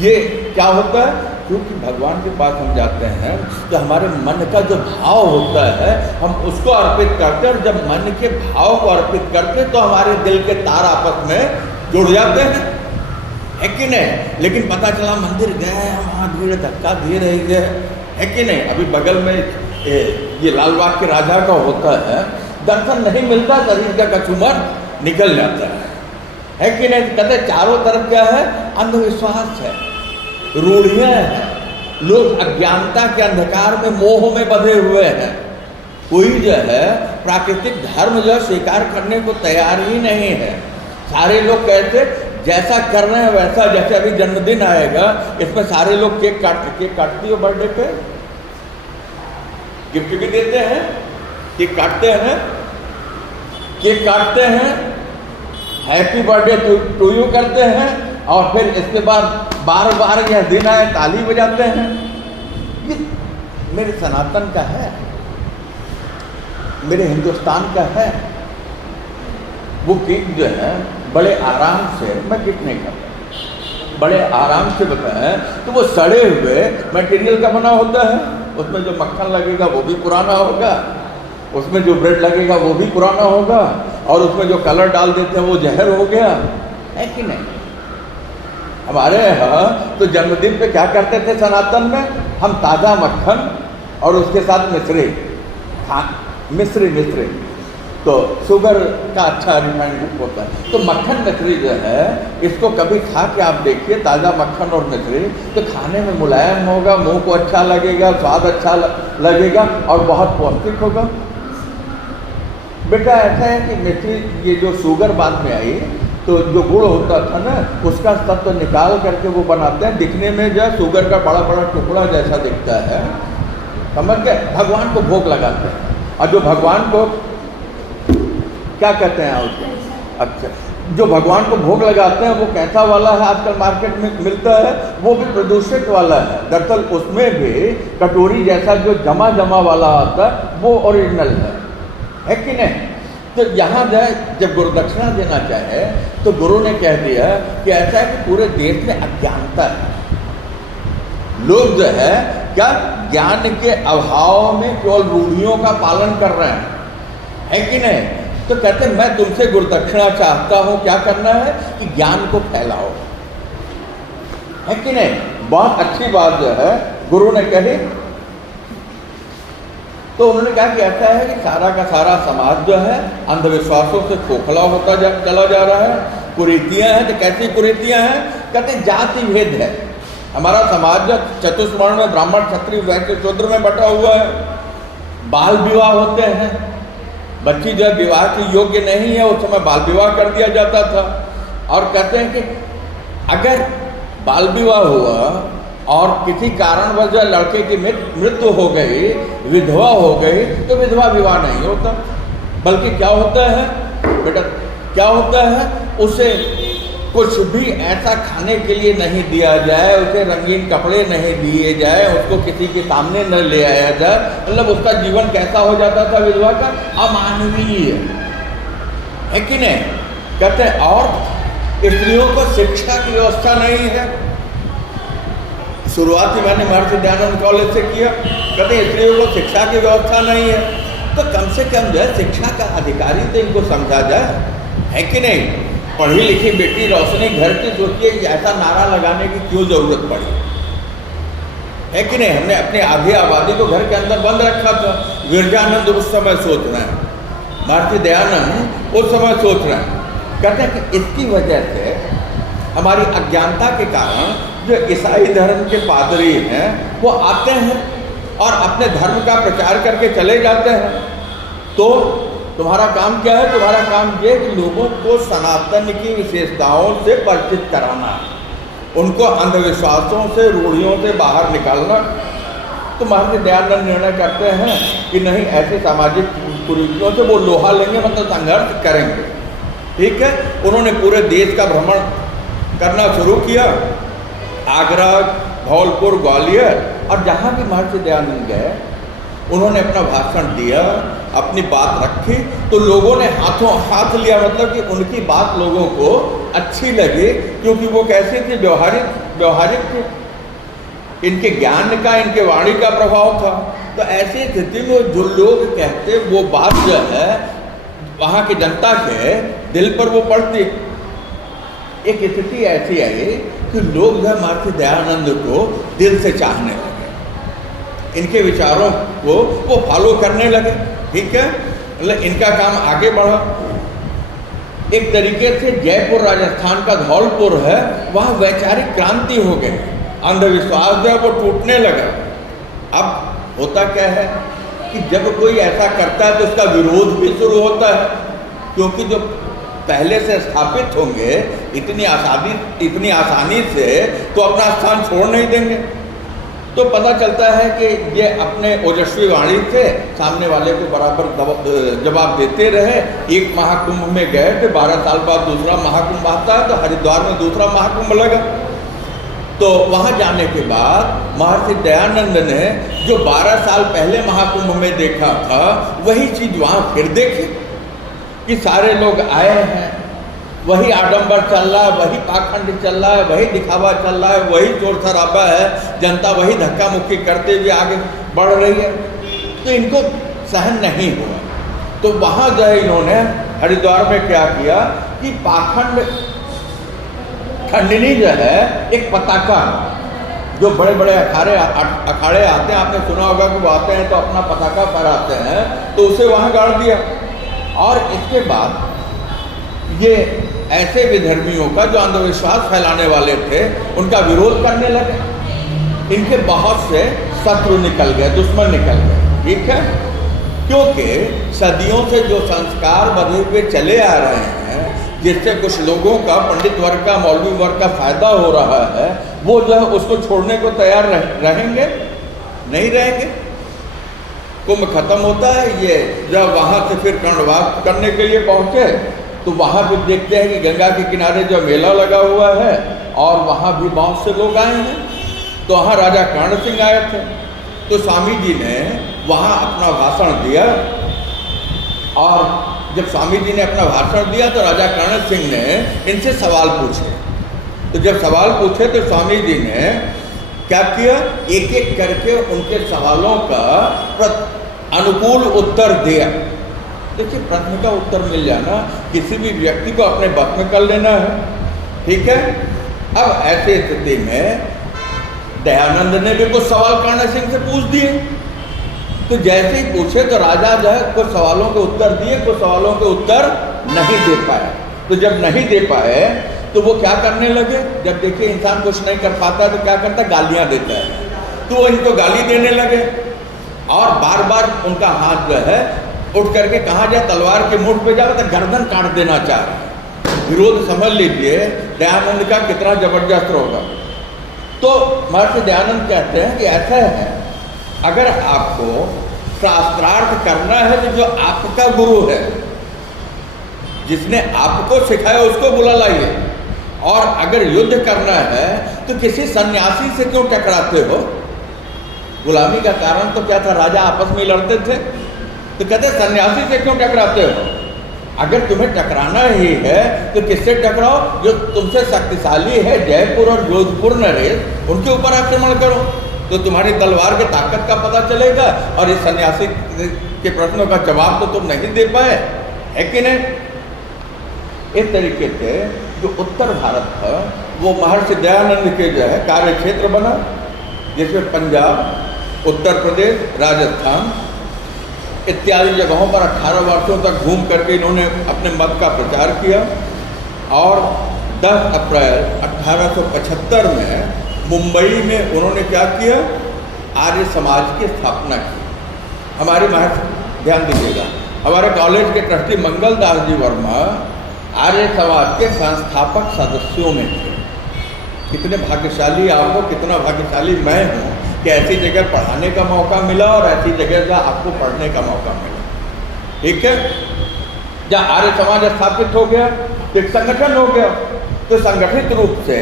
ये क्या होता है, क्योंकि भगवान के पास हम जाते हैं तो हमारे मन का जो भाव होता है हम उसको अर्पित करते हैं, और जब मन के भाव को अर्पित करते हैं तो हमारे दिल के तार आपस में जुड़ जाते हैं, है कि नहीं। लेकिन पता चला मंदिर गए, वहाँ भीड़ धक्का दे रही है कि नहीं। अभी बगल में ये लालबाग के राजा का होता है, दर्शन नहीं मिलता, शरीर का कचूमर निकल जाता है कि नहीं। कहते चारों तरफ क्या है, अंधविश्वास है, रूढ़ियाँ हैं, लोग अज्ञानता के अंधकार में, मोह में बंधे हुए हैं। कोई जो है प्राकृतिक धर्म जो स्वीकार करने को तैयार ही नहीं है। सारे लोग कहते जैसा कर रहे हैं वैसा, जैसे अभी जन्मदिन आएगा, इसमें सारे लोग केक काटती हो बर्थडे पे, गिफ्ट भी देते हैं, केक काटते हैं, केक काटते हैं, हैप्पी बर्थडे टू यू करते हैं, और फिर इसके बाद बार बार यह दिन आए ताली बजाते हैं। ये मेरे सनातन का है, मेरे हिंदुस्तान का है। वो केक जो है बड़े आराम से, मैं केक नहीं करता, बड़े आराम से बताएं तो वो सड़े हुए मटेरियल का बना होता है। उसमें जो मक्खन लगेगा वो भी पुराना होगा, उसमें जो ब्रेड लगेगा वो भी पुराना होगा, और उसमें जो कलर डाल देते हैं वो जहर हो गया, है कि नहीं? हमारे यहाँ तो जन्मदिन पे क्या करते थे सनातन में, हम ताज़ा मक्खन और उसके साथ मिश्री, हाँ मिश्री तो शुगर का अच्छा रिफाइंड होता है। तो मक्खन मिश्री जो है, इसको कभी खा के आप देखिए, ताज़ा मक्खन और मिश्री, तो खाने में मुलायम होगा, मुंह को अच्छा लगेगा, स्वाद अच्छा लगेगा और बहुत पौष्टिक होगा। बेटा ऐसा है कि मिश्री, ये जो शुगर बाद में आई, तो जो गुड़ होता था ना, उसका तत्व निकाल करके वो बनाते हैं। दिखने में जो शुगर का बड़ा बड़ा टुकड़ा जैसा दिखता है, समझ गए? भगवान को भोग लगाते हैं, और जो भगवान को क्या कहते हैं उसको, अच्छा, जो भगवान को भोग लगाते हैं वो कैसा वाला है आजकल मार्केट में मिलता है, वो भी प्रदूषित वाला है। दरअसल उसमें भी कटोरी जैसा जो जमा वाला आता है वो ओरिजिनल है कि नहीं? तो यहाँ जाए जब गुरु दक्षिणा देना चाहे तो गुरु ने कह दिया कि ऐसा है कि पूरे देश में अज्ञानता है। लोग जो है क्या ज्ञान के अभाव में केवल रूढ़ियों का पालन कर रहे हैं, है कि नहीं? तो कहते हैं मैं तुमसे गुरु दक्षिणा चाहता हूं, क्या करना है कि ज्ञान को फैलाओ, है कि नहीं? बहुत अच्छी बात जो है गुरु ने कही। तो उन्होंने कहा कि ऐसा है कि सारा का सारा समाज जो है अंधविश्वासों से खोखला होता चला जा रहा है, कुरीतियां हैं। तो कैसी कुरीतियां हैं? कहते हैं जाति भेद है। हमारा समाज जो चतुष्वर्ण में ब्राह्मण क्षत्रिय वैश्य शूद्र में बटा हुआ है, बाल विवाह होते हैं, बच्ची जो विवाह के योग्य नहीं है उस समय बाल विवाह कर दिया जाता था। और कहते हैं कि अगर बाल विवाह हुआ और किसी कारणवश लड़के की मृत्यु हो गई, विधवा हो गई, तो विधवा विवाह नहीं होता, बल्कि क्या होता है बेटा, क्या होता है, उसे कुछ भी ऐसा खाने के लिए नहीं दिया जाए, उसे रंगीन कपड़े नहीं दिए जाए, उसको किसी के सामने न ले आया जाए। मतलब उसका जीवन कैसा हो जाता था विधवा का? अमानवीय, है कि नहीं? कहते हैं और स्त्रियों को शिक्षा की व्यवस्था नहीं है। शुरुआती मैंने महर्षि दयानंद कॉलेज से किया। कहते हैं स्त्रियों को शिक्षा की व्यवस्था नहीं है, तो कम से कम जो है शिक्षा का अधिकारी तो इनको समझा जाए, है कि नहीं? पढ़ी लिखी बेटी रोशनी घर की, सोचिए ऐसा नारा लगाने की क्यों जरूरत पड़ी, है कि नहीं? हमने अपनी आधी आबादी को घर के अंदर बंद रखा था। विरजानंद उस समय सोच रहे हैं, महर्षि दयानंद उस समय सोच रहे हैं। कहते हैं कि इसकी वजह से हमारी अज्ञानता के कारण जो ईसाई धर्म के पादरी हैं वो आते हैं और अपने धर्म का प्रचार करके चले जाते हैं। तो तुम्हारा काम क्या है? तुम्हारा काम ये कि लोगों को सनातन की विशेषताओं से परिचित कराना, उनको अंधविश्वासों से, रूढ़ियों से बाहर निकालना। तो महर्षि दयानंद निर्णय करते हैं कि नहीं, ऐसे सामाजिक कुरीतियों से वो लोहा लेंगे, मतलब संघर्ष करेंगे। ठीक है, उन्होंने पूरे देश का भ्रमण करना शुरू किया, आगरा, धौलपुर, ग्वालियर, और जहाँ भी महर्षि दयानंद गए उन्होंने अपना भाषण दिया, अपनी बात रखी, तो लोगों ने हाथों हाथ लिया। मतलब कि उनकी बात लोगों को अच्छी लगी, क्योंकि वो कैसी थी? व्यवहारिक थी, इनके ज्ञान का, इनके वाणी का प्रभाव था। तो ऐसी स्थिति में जो लोग कहते वो बात जो है वहाँ की जनता के दिल पर वो पड़ती। एक स्थिति ऐसी आई कि लोग जो महर्षि दयानंद को दिल से चाहने लगे, इनके विचारों को वो फॉलो करने लगे। ठीक है, मतलब इनका काम आगे बढ़ा। एक तरीके से जयपुर राजस्थान का धौलपुर है, वहाँ वैचारिक क्रांति हो गई। अंधविश्वास जो है वो टूटने लगा। अब होता क्या है कि जब कोई ऐसा करता है तो उसका विरोध भी शुरू होता है, क्योंकि जो पहले से स्थापित होंगे इतनी आसानी से तो अपना स्थान छोड़ नहीं देंगे। तो पता चलता है कि ये अपने ओजस्वी वाणी से सामने वाले को बराबर जवाब देते रहे। एक महाकुंभ में गए थे, 12 साल बाद दूसरा महाकुंभ आता है, तो हरिद्वार में दूसरा महाकुंभ लगा। तो वहाँ जाने के बाद महर्षि दयानंद ने जो 12 साल पहले महाकुंभ में देखा था वही चीज़ वहाँ फिर देखी कि सारे लोग आए हैं, वही आडंबर चल रहा है, वही पाखंड चल रहा है, वही दिखावा चल रहा है, वही चोर शराबा है, जनता वही धक्का मुक्की करते हुए आगे बढ़ रही है। तो इनको सहन नहीं हुआ। तो वहाँ जो है इन्होंने हरिद्वार में क्या किया कि पाखंड खंडनी जो है एक पताका, जो बड़े बड़े अखाड़े आते हैं, आपने सुना होगा कि वो आते हैं तो अपना पताका फहराते हैं, तो उसे वहाँ गाड़ दिया। और इसके बाद ये ऐसे विधर्मियों का जो अंधविश्वास फैलाने वाले थे उनका विरोध करने लगे। इनके बहुत से शत्रु निकल गए, दुश्मन निकल गए, ठीक है, क्योंकि सदियों से जो संस्कार बधे हुए चले आ रहे हैं, जिससे कुछ लोगों का, पंडित वर्ग का, मौलवी वर्ग का फायदा हो रहा है, वो जो है उसको छोड़ने को तैयार रहेंगे नहीं रहेंगे। कुंभ खत्म होता है, ये जब वहाँ से फिर कर्णवास करने के लिए पहुँचे तो वहाँ भी देखते हैं कि गंगा के किनारे जो मेला लगा हुआ है और वहाँ भी बहुत से लोग आए हैं। तो वहाँ राजा कर्ण सिंह आए थे, तो स्वामी जी ने वहाँ अपना भाषण दिया। और जब स्वामी जी ने अपना भाषण दिया तो राजा कर्ण सिंह ने इनसे सवाल पूछे। तो जब सवाल पूछे तो स्वामी जी ने क्या किया, एक एक करके उनके सवालों का अनुकूल उत्तर दिया। देखिए, प्रश्न का उत्तर मिल जाना किसी भी व्यक्ति को अपने बस में कर लेना है, ठीक है। अब ऐसे स्थिति में दयानंद ने भी कुछ सवाल कर्ण सिंह से पूछ दिए। तो जैसे ही पूछे तो राजा जो है कुछ सवालों के उत्तर दिए, कुछ सवालों के उत्तर नहीं दे पाए। तो जब नहीं दे पाए तो वो क्या करने लगे, जब देखिए इंसान कुछ नहीं कर पाता तो क्या करता है, गालियां देता है। तो वो इनको गाली देने लगे और बार बार उनका हाथ जो है उठ करके कहा जाए तलवार के मुठ पे जाओ तो गर्दन काट देना चाह रहे। विरोध समझ लीजिए दयानंद का कितना जबरदस्त होगा। तो महर्षि दयानंद कहते हैं कि ऐसा है, अगर आपको शास्त्रार्थ करना है तो जो आपका गुरु है, जिसने आपको सिखाया उसको बुला लाइए। और अगर युद्ध करना है तो किसी सन्यासी से क्यों टकराते हो? गुलामी का कारण तो क्या था, राजा आपस में लड़ते थे। तो कहते सन्यासी से क्यों टकराते हो? अगर तुम्हें टकराना ही है तो किससे टकराओ, जो तुमसे शक्तिशाली है, जयपुर और जोधपुर नरेश, उनके ऊपर आक्रमण करो तो तुम्हारी तलवार की ताकत का पता चलेगा। और इस सन्यासी के प्रश्नों का जवाब तो तुम नहीं दे पाए, है कि नहीं। इस तरीके से जो उत्तर भारत था वो महर्षि दयानंद के जो है कार्य क्षेत्र बना, जिसमें पंजाब, उत्तर प्रदेश, राजस्थान इत्यादि जगहों पर 18 वर्षों तक घूम करके इन्होंने अपने मत का प्रचार किया। और 10 अप्रैल 1875 में मुंबई में उन्होंने क्या किया, आर्य समाज की स्थापना की। हमारे महर्षि, ध्यान दीजिएगा, हमारे कॉलेज के ट्रस्टी मंगल दास जी वर्मा आर्य समाज के संस्थापक सदस्यों में थे। कितने भाग्यशाली आप हो, कितना भाग्यशाली मैं हूँ कि ऐसी जगह पढ़ाने का मौका मिला और ऐसी जगह जहाँ आपको पढ़ने का मौका मिला, ठीक है। जहाँ आर्य समाज स्थापित हो गया तो एक संगठन हो गया। तो संगठित रूप से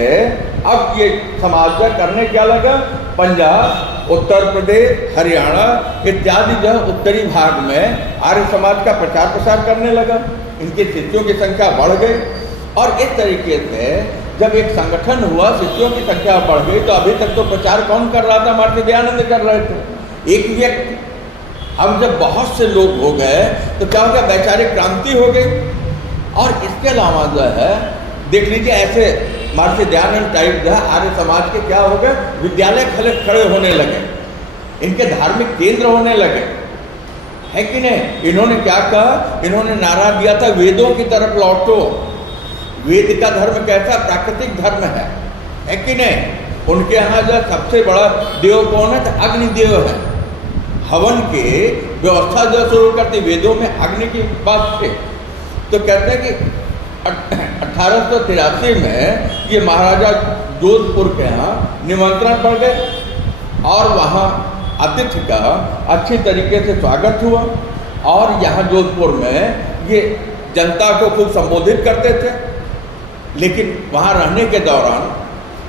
अब ये समाज करने क्या लगा, पंजाब, उत्तर प्रदेश, हरियाणा इत्यादि जो उत्तरी भाग में आर्य समाज का प्रचार प्रसार करने लगा। इनके शिष्यों की संख्या बढ़ गई। और इस तरीके से जब एक संगठन हुआ, शिष्यों की संख्या बढ़ गई, तो अभी तक तो प्रचार कौन कर रहा था, महर्षि दयानंद कर रहे थे, एक व्यक्ति। अब जब बहुत से लोग हो गए तो क्या हो गया, वैचारिक क्रांति हो गई। और इसके अलावा जो है देख लीजिए, ऐसे महर्षि दयानंद टाइप जो है आर्य समाज के क्या हो गए, विद्यालय खड़े होने लगे, इनके धार्मिक केंद्र होने लगे, है कि नहीं। इन्होंने क्या कहा, इन्होंने नारा दिया था वेदों की तरफ लौटो। वेद का धर्म कैसा, प्राकृतिक धर्म है कि नहीं। उनके यहाँ जो सबसे बड़ा देव कौन है? तो अग्निदेव है। हवन के व्यवस्था जो शुरू करती, वेदों में अग्नि की बात थे। तो कहते हैं कि 1883 में ये महाराजा जोधपुर के यहाँ निमंत्रण पड़ गए और वहाँ अतिथि का अच्छी तरीके से स्वागत हुआ। और यहाँ जोधपुर में ये जनता को खूब संबोधित करते थे। लेकिन वहाँ रहने के दौरान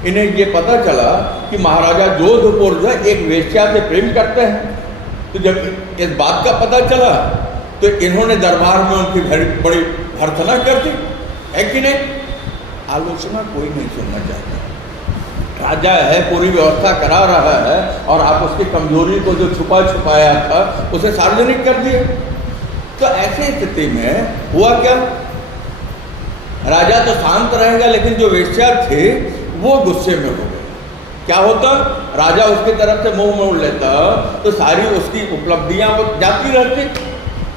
इन्हें ये पता चला कि महाराजा जोधपुर जो एक वेश्या से प्रेम करते हैं। तो जब इस बात का पता चला तो इन्होंने दरबार में उनकी बड़ी भर्त्सना कर दी, है कि नहीं? आलोचना कोई नहीं सुनना चाहता। राजा है, पूरी व्यवस्था करा रहा है और आप उसकी कमजोरी को जो छुपाया था उसे सार्वजनिक कर दिए। तो ऐसी स्थिति में हुआ क्या? राजा तो शांत रहेगा, लेकिन जो वेश्या थे वो गुस्से में हो गए। क्या होता? राजा उसकी तरफ से मुंह मोड़ लेता तो सारी उसकी उपलब्धियां वो जाती रहती।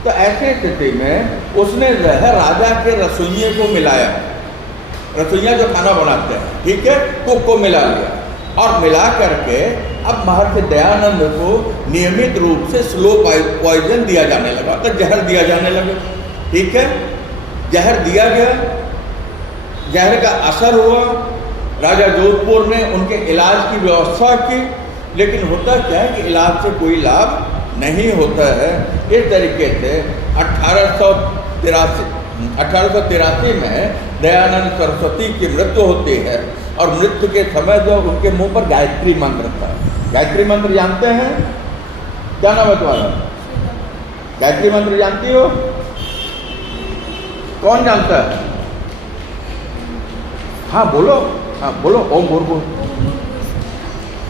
तो ऐसे स्थिति में उसने जो है राजा के रसोइये को मिलाया, रसोइया जो खाना बनाते हैं, ठीक है, कुक को मिला लिया और मिला करके अब महर्षि दयानंद को नियमित रूप से स्लो पॉइजन दिया जाने लगा, तो जहर दिया जाने लगा। ठीक है, जहर दिया गया, जहर का असर हुआ। राजा जोधपुर ने उनके इलाज की व्यवस्था की, लेकिन होता क्या है कि इलाज से कोई लाभ नहीं होता है। इस तरीके से 1883 में दयानंद सरस्वती की मृत्यु होती है और मृत्यु के समय जो उनके मुंह पर गायत्री मंत्र था। गायत्री मंत्र जानते हैं? क्या नाम है तुम्हारा? गायत्री मंत्र जानती हो? कौन जानता है? हाँ बोलो, हाँ बोलो। ओम भूर्भुवः,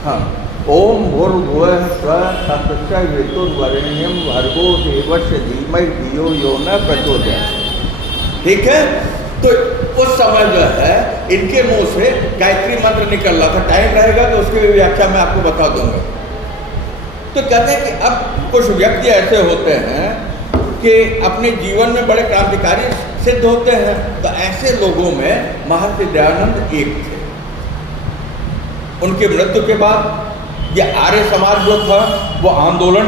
हाँ, ओम भूर्भुवः स्वः तत्सवितुर्वरेण्यं भर्गो देवस्य धीमहि धियो यो न प्रचोदयात्। ठीक है, तो उस समय जो है इनके मुंह से गायत्री मंत्र निकल रहा था। टाइम रहेगा तो उसकी व्याख्या मैं आपको बता दूंगा। तो कहते हैं कि अब कुछ व्यक्ति ऐसे होते हैं कि अपने जीवन में बड़े क्रांतिकारी सिद्ध होते हैं। तो ऐसे लोगों में महर्षि दयानंद एक थे। उनकी मृत्यु के बाद ये आर्य समाज जो था वो आंदोलन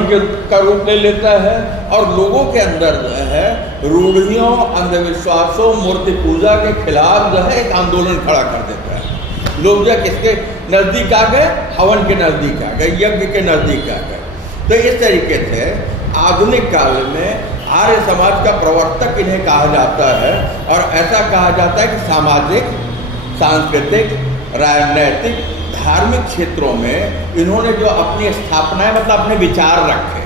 का रूप ले लेता है और लोगों के अंदर जो है रूढ़ियों, अंधविश्वासों, मूर्ति पूजा के खिलाफ जो है एक आंदोलन खड़ा कर देता है। लोग जो किसके नज़दीक आ गए? हवन के नज़दीक आ गए, यज्ञ के नज़दीक आ गए। तो इस तरीके से आधुनिक काल में आर्य समाज का प्रवर्तक इन्हें कहा जाता है। और ऐसा कहा जाता है कि सामाजिक, सांस्कृतिक, राजनैतिक, धार्मिक क्षेत्रों में इन्होंने जो अपनी स्थापनाएं, मतलब अपने विचार रखे,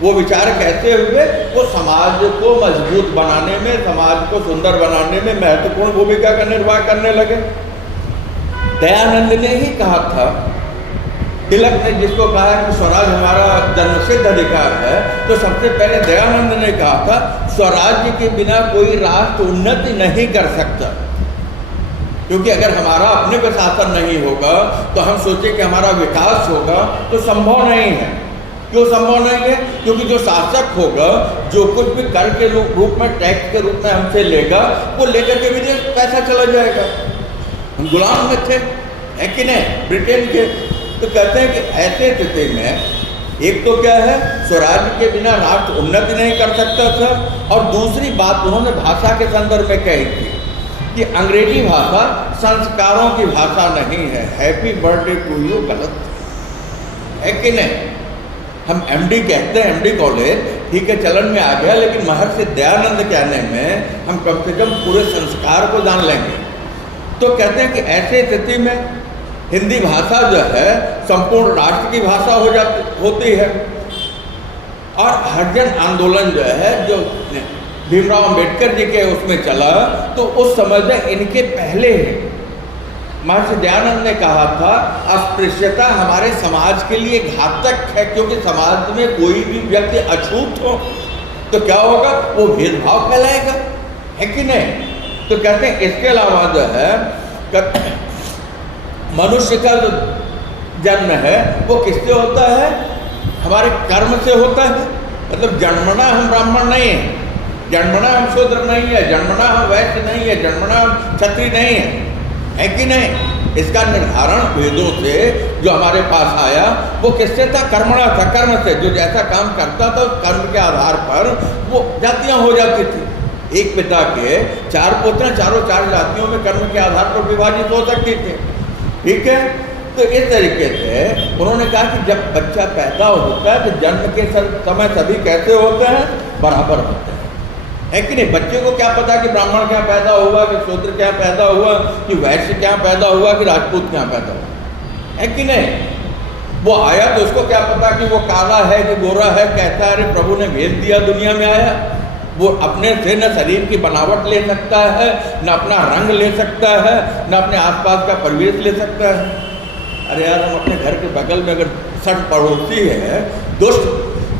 वो विचार कैसे हुए? वो समाज को मजबूत बनाने में, समाज को सुंदर बनाने में महत्वपूर्ण भूमिका का निर्वाह करने लगे। दयानंद ने ही कहा था, तिलक ने जिसको कहा कि स्वराज हमारा जन्मसिद्ध अधिकार है, तो सबसे पहले दयानंद ने कहा था स्वराज्य के बिना कोई राष्ट्र उन्नति नहीं कर सकता। क्योंकि अगर हमारा अपने पे शासन नहीं होगा तो हम सोचे कि हमारा विकास होगा, तो संभव नहीं है। क्यों संभव नहीं है? क्योंकि जो शासक होगा जो कुछ भी कर के रूप में, टैक्स के रूप में हमसे लेगा, वो लेकर के विदेश पैसा चला जाएगा। हम गुलाम में थे, है कि नहीं, ब्रिटेन के। तो कहते हैं कि ऐसे स्थिति में एक तो क्या है, स्वराज्य के बिना राष्ट्र उन्नति नहीं कर सकता था। और दूसरी बात उन्होंने भाषा के संदर्भ में कही थी कि अंग्रेजी भाषा संस्कारों की भाषा नहीं है। हैप्पी बर्थडे टू यू गलत है कि नहीं? हम एमडी कहते हैं, एमडी कॉलेज, ठीक है, चलन में आ गया, लेकिन महर्षि दयानंद कहने में हम कम से कम पूरे संस्कार को जान लेंगे। तो कहते हैं कि ऐसी स्थिति में हिंदी भाषा जो है संपूर्ण राष्ट्र की भाषा होती है। और हरिजन आंदोलन जो है, जो भीमराव अंबेडकर जी के उसमें चला, तो उस समय में इनके पहले महर्षि दयानंद ने कहा था अस्पृश्यता हमारे समाज के लिए घातक है, क्योंकि समाज में कोई भी व्यक्ति अछूत हो तो क्या होगा? वो भेदभाव फैलाएगा, है कि नहीं? तो कहते हैं इसके अलावा जो है मनुष्य का जो जन्म है वो किससे होता है? हमारे कर्म से होता है। मतलब जन्मना हम ब्राह्मण नहीं है, जन्मना हम शूद्र नहीं है, जन्मना हम वैश्य नहीं है, जन्मना हम क्षत्रिय नहीं है कि नहीं? इसका निर्धारण वेदों से जो हमारे पास आया वो किससे था? कर्मणा था, कर्म से। जो जैसा काम करता था उस कर्म के आधार पर वो जातियां हो जाती थी। एक पिता के 4 पुत्र, चारों 4 जातियों में कर्म के आधार पर विभाजित हो सकती थे। ठीक है, तो इस तरीके से उन्होंने कहा कि जब बच्चा पैदा होता है तो जन्म के समय सभी कैसे होते हैं? बराबर होते हैं, है कि नहीं? बच्चे को क्या पता कि ब्राह्मण क्या पैदा हुआ, कि शूद्र क्या पैदा हुआ, कि वैश्य क्या पैदा हुआ, कि राजपूत क्या पैदा हुआ, है कि नहीं? वो आया तो उसको क्या पता कि वो काला है कि गोरा है, कैसा है? अरे प्रभु ने भेज दिया, दुनिया में आया। वो अपने से न शरीर की बनावट ले सकता है, न अपना रंग ले सकता है, न अपने आसपास का परिवेश ले सकता है। अरे यार, हम अपने घर के बगल में अगर सट पड़ोसी है दुष्ट,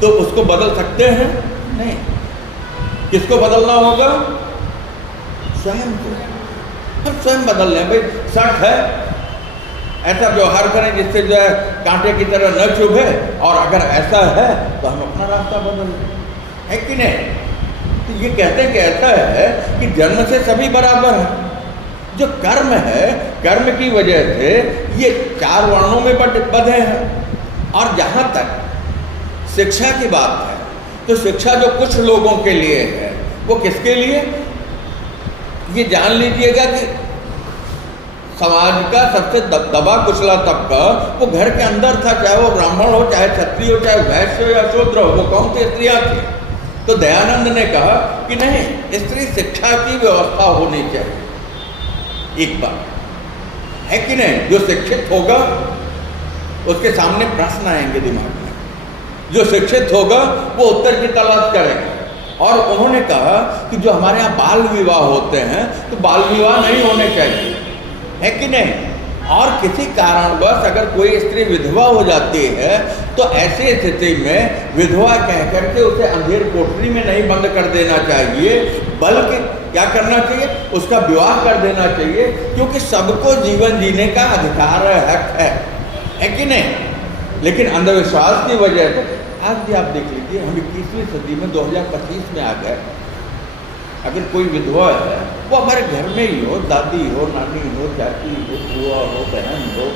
तो उसको बदल सकते हैं? नहीं। किसको बदलना होगा? स्वयं को। हम स्वयं बदल लें। भाई सट है, ऐसा व्यवहार करें जिससे जो है कांटे की तरह न चुभे, और अगर ऐसा है तो हम अपना रास्ता बदल लें, है कि नहीं? तो ये कहते हैं कि ऐसा है कि जन्म से सभी बराबर हैं। जो कर्म है, कर्म की वजह से ये 4 वर्णों में बंधे हैं। और जहाँ तक शिक्षा की बात है तो शिक्षा जो कुछ लोगों के लिए है वो किसके लिए? ये जान लीजिएगा कि समाज का सबसे दबा कुचला तबका वो घर के अंदर था, चाहे वो ब्राह्मण हो, चाहे क्षत्रिय हो, चाहे वैश्य हो या शूद्र हो। वो कौन सी स्त्रियाँ थी? तो दयानंद ने कहा कि नहीं, स्त्री शिक्षा की व्यवस्था होनी चाहिए। एक बात है कि नहीं? जो शिक्षित होगा उसके सामने प्रश्न आएंगे दिमाग में, जो शिक्षित होगा वो उत्तर की तलाश करेगा। और उन्होंने कहा कि जो हमारे यहाँ बाल विवाह होते हैं तो बाल विवाह नहीं होने चाहिए, है कि नहीं? और किसी कारणवश अगर कोई स्त्री विधवा हो जाती है तो ऐसी स्थिति में विधवा कह करके उसे अंधेर कोठरी में नहीं बंद कर देना चाहिए, बल्कि क्या करना चाहिए? उसका विवाह कर देना चाहिए, क्योंकि सबको जीवन जीने का अधिकार है, हक है कि नहीं? लेकिन अंधविश्वास की वजह से आज भी आप देख लीजिए, हम 21वीं सदी में 2025 में आ गए। अगर कोई विधवा है, वो हमारे घर में ही हो, दादी हो, नानी हो, चाची हो, बुआ हो, बहन हो,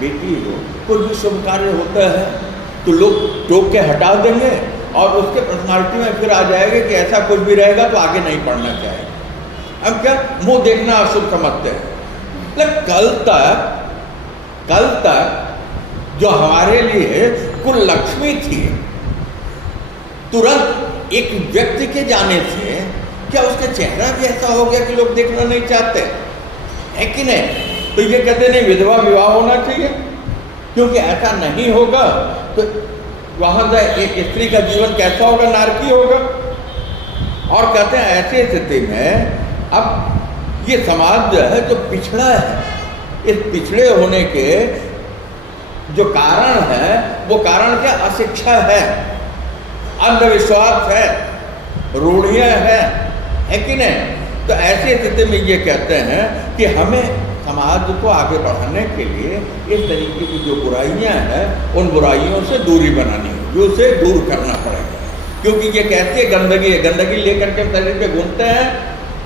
बेटी हो, कोई भी शुभ कार्य होता है तो लोग टोक के हटा देंगे और उसके पर्सनालिटी में फिर आ जाएगा कि ऐसा कुछ भी रहेगा तो आगे नहीं पढ़ना चाहिए। अब क्या मुंह देखना अशुभ समझते हैं। लेकिन कल तक जो हमारे लिए कुल लक्ष्मी थी, तुरंत एक व्यक्ति के जाने से क्या उसका चेहरा भी ऐसा हो गया कि लोग देखना नहीं चाहते, है कि नहीं? तो ये कहते नहीं, विधवा विवाह होना चाहिए, क्योंकि ऐसा नहीं होगा तो वहां से एक स्त्री का जीवन कैसा होगा? नारकी होगा। और कहते हैं ऐसी स्थिति में अब ये समाज जो है जो पिछड़ा है, इस पिछड़े होने के जो कारण है वो कारण क्या? अशिक्षा है, अंधविश्वास है, रूढ़ियां है कि नहीं? तो ऐसी स्थिति में ये कहते हैं कि हमें समाज को आगे बढ़ाने के लिए इस तरीके की जो बुराइयां हैं उन बुराइयों से दूरी बनानी होगी, उसे दूर करना पड़ेगा। क्योंकि ये कैसी है? गंदगी है, गंदगी लेकर के शरीर पे घूमते हैं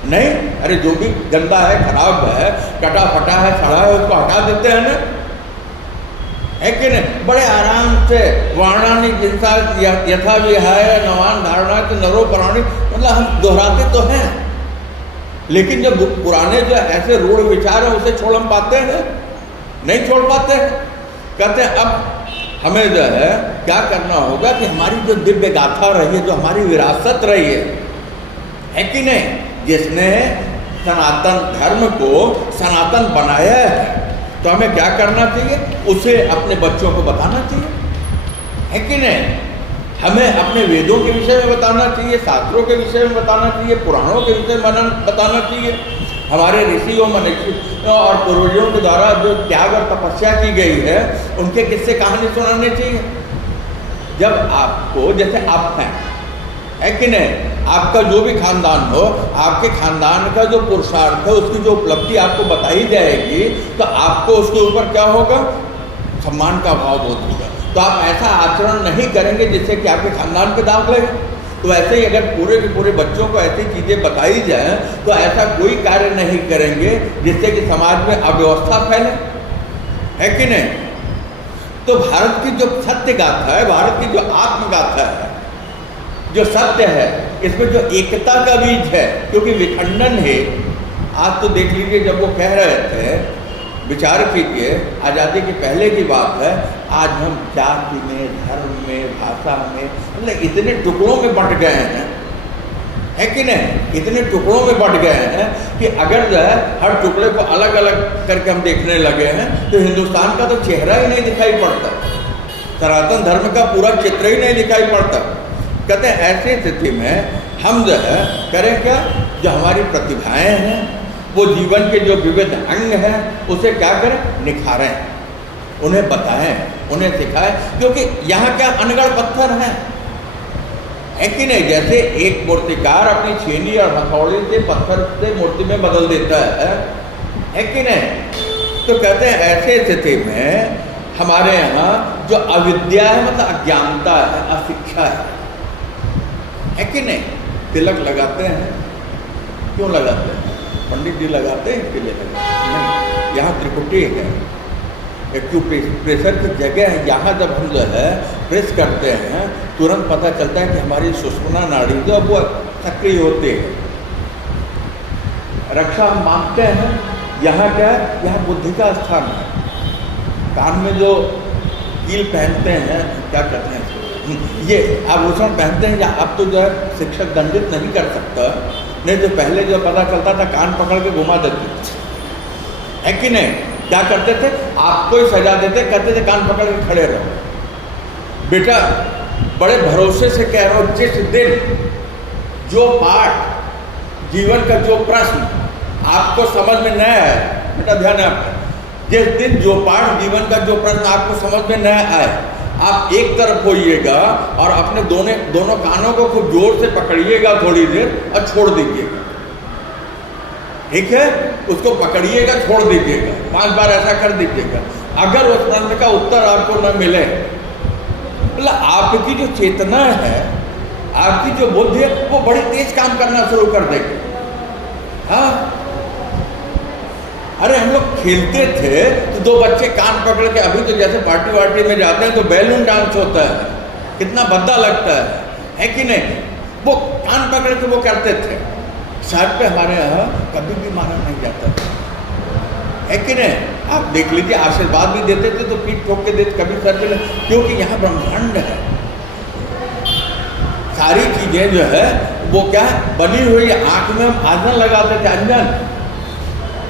नहीं। अरे जो भी गंदा है, खराब है, कटा फटा है, सड़ा है, उसको हटा देते हैं ना, है कि नहीं? बड़े आराम से वर्णानी जिनसा यथा विहाय नवान धारणा के नरो प्राणी, मतलब हम दोहराते तो हैं, लेकिन जब पुराने जो ऐसे रूढ़ विचार है उसे छोड़ हम पाते हैं? नहीं छोड़ पाते हैं। कहते हैं अब हमें जो है क्या करना होगा कि हमारी जो दिव्य गाथा रही है, जो हमारी विरासत रही है कि नहीं? जिसने सनातन धर्म को सनातन बनाया है, तो हमें क्या करना चाहिए? उसे अपने बच्चों को बताना चाहिए, है कि नहीं? हमें अपने वेदों के विषय में बताना चाहिए, शास्त्रों के विषय में बताना चाहिए, पुराणों के विषय में बताना चाहिए। हमारे ऋषियों मनुष्यों और पूर्वजों के द्वारा जो त्याग और तपस्या की गई है उनके किस्से कहानी सुनाने चाहिए। जब आपको, जैसे आप हैं, है कि नहीं? आपका जो भी खानदान हो, आपके खानदान का जो पुरुषार्थ है, उसकी जो उपलब्धि आपको बताई जाएगी, तो आपको उसके ऊपर क्या होगा? सम्मान का भाव बोध होगा। तो आप ऐसा आचरण नहीं करेंगे जिससे कि आपके खानदान पे दाग लगे। तो ऐसे ही अगर पूरे के पूरे बच्चों को ऐसी चीज़ें बताई जाए तो ऐसा कोई कार्य नहीं करेंगे जिससे कि समाज में अव्यवस्था फैले, है कि नहीं। तो भारत की जो सत्य गाथा है, भारत की जो आत्मगाथा है, जो सत्य है, इसमें जो एकता का बीज है, क्योंकि विखंडन है। आज तो देख लीजिए, जब वो कह रहे थे, विचार कीजिए, आज़ादी के पहले की बात है, आज हम जाति में, धर्म में, भाषा में, मतलब इतने टुकड़ों में बंट गए हैं, है कि नहीं, इतने टुकड़ों में बंट गए हैं कि अगर जो है हर टुकड़े को अलग अलग करके हम देखने लगे हैं तो हिंदुस्तान का तो चेहरा ही नहीं दिखाई पड़ता, सनातन धर्म का पूरा चित्र ही नहीं दिखाई पड़ता। कहते हैं ऐसी स्थिति में हम जो है करें क्या, जो हमारी प्रतिभाएं हैं, वो जीवन के जो विविध अंग हैं, उसे क्या करें, निखारें, उन्हें बताएं, उन्हें सिखाएं, क्योंकि यहाँ क्या अनगढ़ पत्थर हैं, है कि नहीं। जैसे एक मूर्तिकार अपनी छेनी और हथौड़ी से पत्थर से मूर्ति में बदल देता है कि नहीं। तो कहते हैं ऐसे स्थिति में हमारे यहाँ जो अविद्या है, मतलब अज्ञानता है, अशिक्षा है कि नहीं। तिलक लगाते हैं, क्यों लगाते हैं, पंडित जी लगाते हैं इसके लिए लगाते नहीं। यहाँ त्रिपुटी है, एक्यूप्रेशर की जगह है, यहाँ जब हम जो है प्रेस करते हैं तुरंत पता चलता है कि हमारी सुषुम्ना नाड़ी जो वो सक्रिय होती है। रक्षा हम मानते हैं, यहाँ क्या है, यहाँ बुद्धि का स्थान है। कान में जो कील पहनते हैं, क्या कहते हैं, ये आभूषण पहनते हैं, या अब तो जो है शिक्षक दंडित नहीं कर सकता, नहीं तो पहले जो पता चलता था कान पकड़ के घुमा देते, है कि नहीं। क्या करते थे, आपको ही सजा देते, कहते थे कान पकड़ के खड़े रहो। बेटा बड़े भरोसे से कह रहा हूँ, जिस दिन जो पाठ जीवन का जो प्रश्न आपको समझ में न आए, बेटा ध्यान है आपका, जिस दिन जो पाठ जीवन का जो प्रश्न आपको समझ में न आए, आप एक तरफ होइएगा और अपने दोनों कानों को खूब जोर से पकड़िएगा थोड़ी देर और छोड़ दीजिएगा, ठीक है। उसको पकड़िएगा, छोड़ दीजिएगा, 5 बार ऐसा कर दीजिएगा। अगर उस प्रश्न का उत्तर आपको न मिले, मतलब आपकी जो चेतना है, आपकी जो बुद्धि है, वो बड़ी तेज काम करना शुरू कर देगी। हाँ, अरे हम लोग खेलते थे तो 2 बच्चे कान पकड़ के, अभी तो जैसे पार्टी वार्टी में जाते हैं तो बैलून डांस होता है, कितना भद्दा लगता है कि नहीं। वो कान पकड़ के वो करते थे। सर पे हमारे यहाँ कभी भी मारा नहीं जाता था, है कि नहीं। आप देख लीजिए, आशीर्वाद भी देते थे तो पीठ ठोक के देते, कभी सर पे, क्योंकि यहाँ ब्रह्मांड है, सारी चीजें जो है वो क्या है, बनी हुई। आंख में हम आजन लगाते थे, अंजन,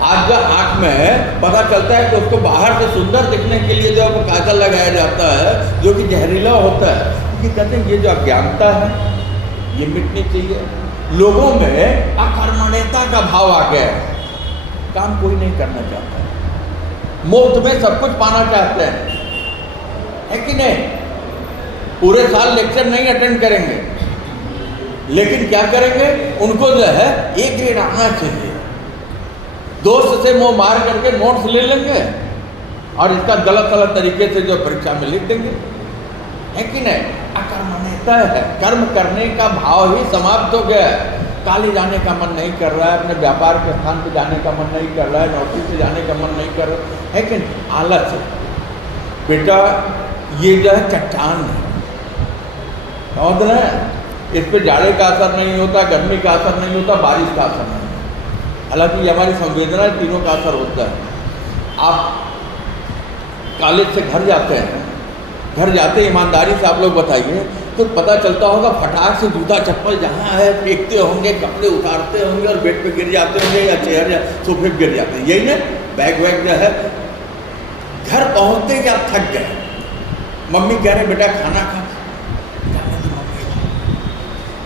आज जब आँख में पता चलता है कि उसको बाहर से सुंदर दिखने के लिए जो है काजल लगाया जाता है, जो कि जहरीला होता है। ये कहते हैं ये जो अज्ञानता है ये मिटनी चाहिए। लोगों में अकर्मण्यता का भाव आ गया है, काम कोई नहीं करना चाहता, मुफ्त में सब कुछ पाना चाहते हैं, है कि नहीं। पूरे साल लेक्चर नहीं अटेंड करेंगे, लेकिन क्या करेंगे, उनको जो है A ग्रेड आना चाहिए। दोस्त से मुंह मार करके नोट्स ले लेंगे और इसका गलत गलत तरीके से जो परीक्षा में लिख देंगे, है कि नहीं। अकर्मण्यता है, कर्म करने का भाव ही समाप्त हो गया है। कॉलेज जाने का मन नहीं कर रहा है, अपने व्यापार के स्थान पे जाने का मन नहीं कर रहा है, नौकरी से जाने का मन नहीं कर रहा है कि नहीं। आलस है बेटा, ये जो है चट्टान है, समझ रहे हैं। इस पर जाड़े का असर नहीं होता, गर्मी का असर नहीं होता, बारिश का असर नहीं, हालांकि ये हमारी संवेदना तीनों का असर होता है। आप कॉलेज से घर जाते हैं, घर जाते ईमानदारी से आप लोग बताइए तो पता चलता होगा, फटाक से जूता चप्पल जहाँ है फेंकते होंगे, कपड़े उतारते होंगे और बेड पे गिर जाते होंगे या चेयर या सोफे पे गिर जाते हैं, यही ना। बैग वैग जो है, घर पहुँचते ही आप थक गए, मम्मी कह रहे बेटा खाना खा,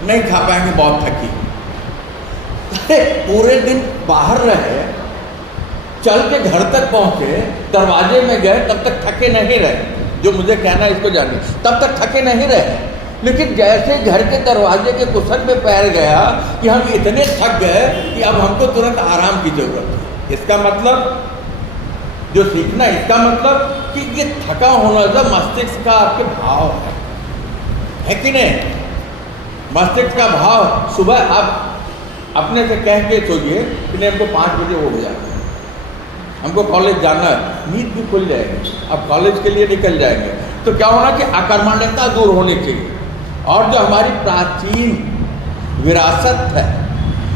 नहीं खा पाएंगे, बहुत थकी। पूरे दिन बाहर रहे, चल के घर तक पहुंचे, दरवाजे में गए, तब तक थके नहीं रहे। जो मुझे कहना है इसको जानिए, तब तक थके नहीं रहे, लेकिन जैसे घर के दरवाजे के कुशन पे पैर गया कि हम इतने थक गए कि अब हमको तुरंत आराम की जरूरत है। इसका मतलब जो सीखना, इसका मतलब कि ये थका होना जो मस्तिष्क का आपके भाव है कि नहीं। मस्तिष्क का भाव, सुबह आप अपने से कह के सोइए कि नहीं हमको 5 बजे हो गया, हमको कॉलेज जाना है, नींद भी खुल जाएगी, अब कॉलेज के लिए निकल जाएंगे। तो क्या होना कि अकर्मण्यता दूर होनी चाहिए, और जो हमारी प्राचीन विरासत है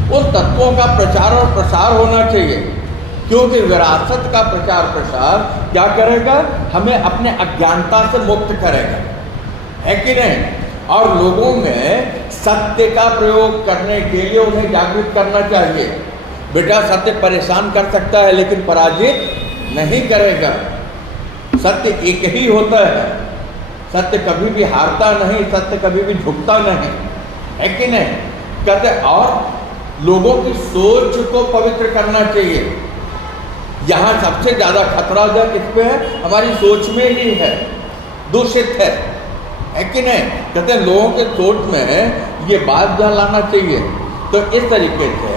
उन तत्वों का प्रचार और प्रसार होना चाहिए, क्योंकि विरासत का प्रचार प्रसार क्या करेगा, हमें अपने अज्ञानता से मुक्त करेगा, है कि नहीं। और लोगों में सत्य का प्रयोग करने के लिए उन्हें जागृत करना चाहिए। बेटा सत्य परेशान कर सकता है लेकिन पराजित नहीं करेगा। सत्य एक ही होता है, सत्य कभी भी हारता नहीं, सत्य कभी भी झुकता नहीं, है कि नहीं। कहते और लोगों की सोच को पवित्र करना चाहिए। यहाँ सबसे ज़्यादा खतरा जो किस पे है, हमारी सोच में ही है, दूषित है कि नहीं। कहते हैं लोगों के सोच में ये बात जो लाना चाहिए। तो इस तरीके से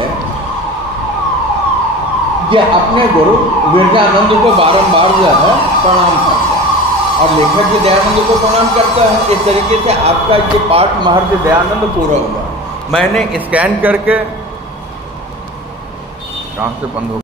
ये अपने गुरु विरजानंद को बारंबार जो है प्रणाम करता है, और लेखक भी दयानंद को प्रणाम करता है। इस तरीके से आपका ये पाठ महर्षि दयानंद पूरा हुआ। मैंने स्कैन करके कहाँ से बंद हो